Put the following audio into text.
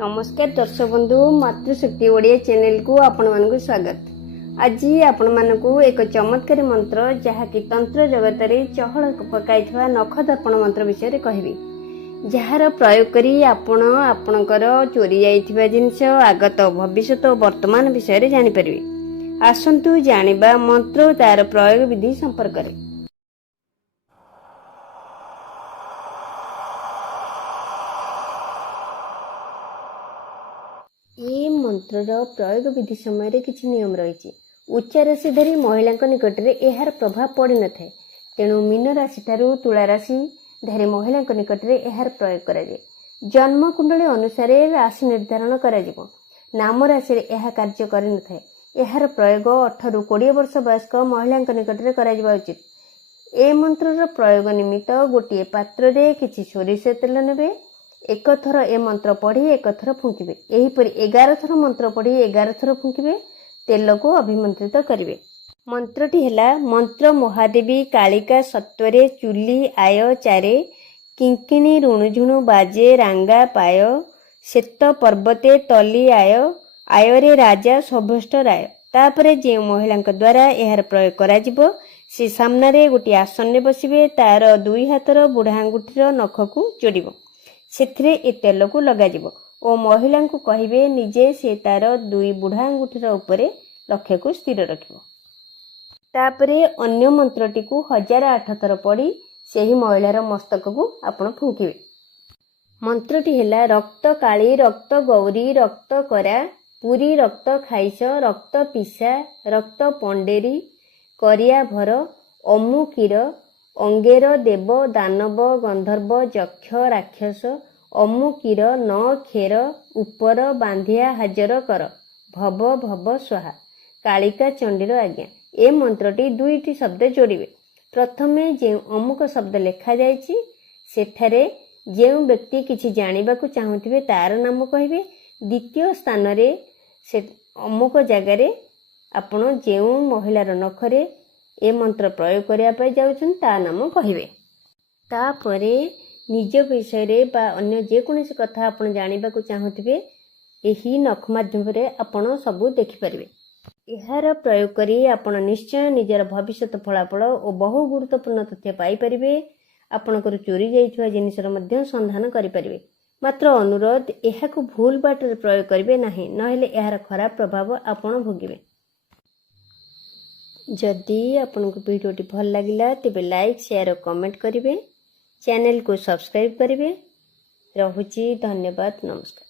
नमस्कार दर्शक बंधु मातृशक्ति ओडिया चैनल को आपण मानक स्वागत। आज आपण मानक एक चमत्कारी मंत्र जहाँकि तंत्र जगत रे चहल पकाइथवा नख दर्पण मंत्र विषय कहबी, जार प्रयोग करी आपण आपणकर चोरी जाइथिबा जिंस आगत भविष्यत वर्तमान विषय रे जानि परिबे। आसंतु जानिबा मंत्र तार प्रयोग विधि संपर्क रे। ये मंत्र प्रयोग विधि समय किसी नियम रही। उच्च राशि धरी महिला निकट में यार प्रभाव पड़ न था, तेणु मीन राशि ठारू तुला राशि धारी महिला निकट में यार प्रयोग कराए। जन्म कुंडली अनुसार राशि निर्धारण करा जिवो। नाम राशि यह कार्य कर न था। यार प्रयोग 18 ରୁ 20 वर्ष वयस्क महिला निकट में करा जिबा उचित। ए मंत्र प्रयोग निमित्त गोटे पात्र रे किछि सोरिष तेल नेबे। एक थर ए मंत्र पढ़ी एक थर फुंकिबे। एहीपरि 11 थर मंत्र पढ़ी 11 थर फुंकिबे। तेल को अभिमंत्रित करिवे। मंत्रटी हेला मंत्र महादेवी कालिका सत्वरे चुली आय चारे किंकिणी ऋणुझुणु बाजे रांगा पाय शेत पर्वते तली आय आयरे राजा सभ्यष्ट राय। तापरे जे महिला द्वारा यार प्रयोग करा जिवो से सामने रे गोटे आसन रे बसिबे। तार दुई हाथर बुढ़ा आंगुठीर नख को जोड़िबो। सेथिरे ए तेल को लगा जिवो ओ महिला को कहिबे निजे से तार दुई बुढ़ा आंगुठीर उपरे लक्ष्य को स्थिर रखिबो। तापरे अन्य मंत्रटी को 1008 थर पढ़ी सेही महिलार मस्तक को आपण फुंकिबे। मंत्रटी हेला रक्त काली रक्त गौरी रक्त करा पुरी रक्त खाइस रक्त पिसा रक्त पंडेरी करिया भर अमुकीर अंगेर देव दानव गंधर्व यक्ष राक्षस अमुकीर न खेर उपर बांधिया हाजर कर भव भव स्वाहा कालिका चंडीर आज्ञा। ए मंत्रटी दुईटी शब्द जोड़िबे। प्रथमे जे अमुक शब्द लेखा जायछि सेठारे जेउ व्यक्ति किछि जानिबाकु चाहुथिबे तार नाम कहिबे। द्वितीय स्थान रे से अमुक जगार आपण जेउ महिलार नखरे ए मंत्र प्रयोग करिया पय जाउछन ता नाम कहिबे। तापरे निज विषय रे बा अन्य जे कोनोसी कथा आपण जानिबाकु चाहुथिबे एही नख माध्यम रे आपण सब देखि परिबे। एहार प्रयोग करी आपण निश्चय निजर भविष्यत फलाफल और बहु गुरुत्वपूर्ण तथ्य पाई परिबे। आपणकर चोरी जाइछुआ जिनिसर मध्य संधान करि परिबे। मात्र अनुरोध एहाकु भूल बाटर प्रयोग करिबे नाही, नहेले एहार खराब प्रभाव आपण भोगिबे। जदि आपनको वीडियोटी भल लागिला तेबे लाइक शेयर और कमेंट करिवे। चैनल को सब्सक्राइब करिवे। रहुची धन्यवाद नमस्कार।